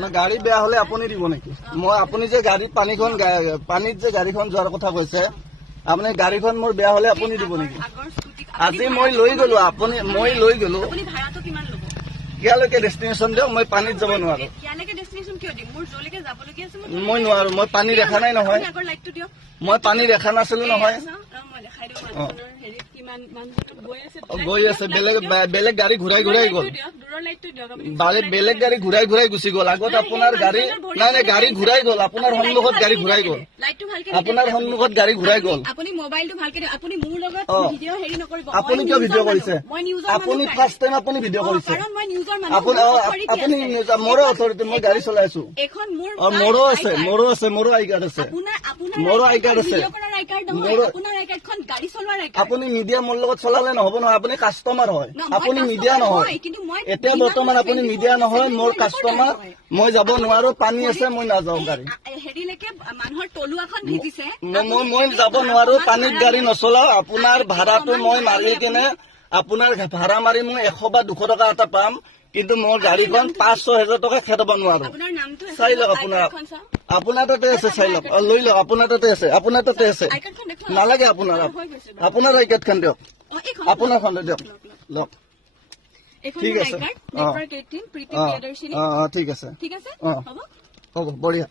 না গাড়ী বেয়া হলে আপুনি দিব নেকি? মই আপুনি যে গাড়ীত পানীত যে গাড়ীখন যোৱাৰ কথা কৈছে, আপুনি গাড়ীখন মোৰ বেয়া হলে আপুনি দিব নেকি? আজি মই লৈ গলো, মই লৈ গলো ইয়ালৈকে ডেষ্টিনেশ্যন দিয়ক, মই পানীত যাব নোৱাৰো। মই নোৱাৰো, মই পানী দেখা নাই নহয়, মই পানী দেখা নাছিলো নহয়। গৈ আছে বেলেগ গাড়ী ঘূৰাই ঘূৰাই গ'ল, বেলেগ গাড়ী ঘূৰাই ঘূৰাই গুচি গ'ল। আগত আপোনাৰ গাড়ী নাই গাড়ী ঘূৰাই গ'ল, আপোনাৰ সন্মুখত গাড়ী ঘূৰাই গ'ল, আপোনাৰ সন্মুখত গাড়ী ঘূৰাই গ'ল। আপুনি কিয় ভিডিঅ' কৰিছে? আপুনি ফাৰ্ষ্ট টাইম আপুনি ভিডিঅ' কৰিছে? আপুনি মোৰো অথৰিটি, মই গাড়ী চলাইছো, মোৰো আছে, মোৰো আই কাৰ্ড আছে, মোৰো আই কাৰ্ড আছে। আপুনি মিডিয়া মোৰ লগত চলালে নহব নহয়, আপুনি কাষ্টমাৰ হয়, আপুনি মিডিয়া নহয়। এতিয়া বৰ্তমান আপুনি মিডিয়া নহয়, মোৰ কাষ্টমাৰ। মই যাব নোৱাৰো, পানী আছে, মই নাযাওঁ গাড়ী, মই যাব নোৱাৰো, পানীত গাড়ী নচলাও। আপোনাৰ ভাড়াটো মই মাৰি কেনে আপোনাৰ ভাড়া মাৰি মই 100 বা 200 টকা এটা পাম, কিন্তু মোৰ গাড়ীখন 500-6,000 টকা খেদাব নোৱাৰো। চাই লওক, আপোনাৰ তাতে আছে, চাই লওক, লৈ লওক, আপোনাৰ তাতে আছে, আপোনাৰ তাতে আছে। নালাগে আপোনাৰ আই কাৰ্ডখন দিয়ক, আপোনাৰখন দিয়ক, লওক। ঠিক আছে, ঠিক আছে, হ'ব বঢ়িয়া।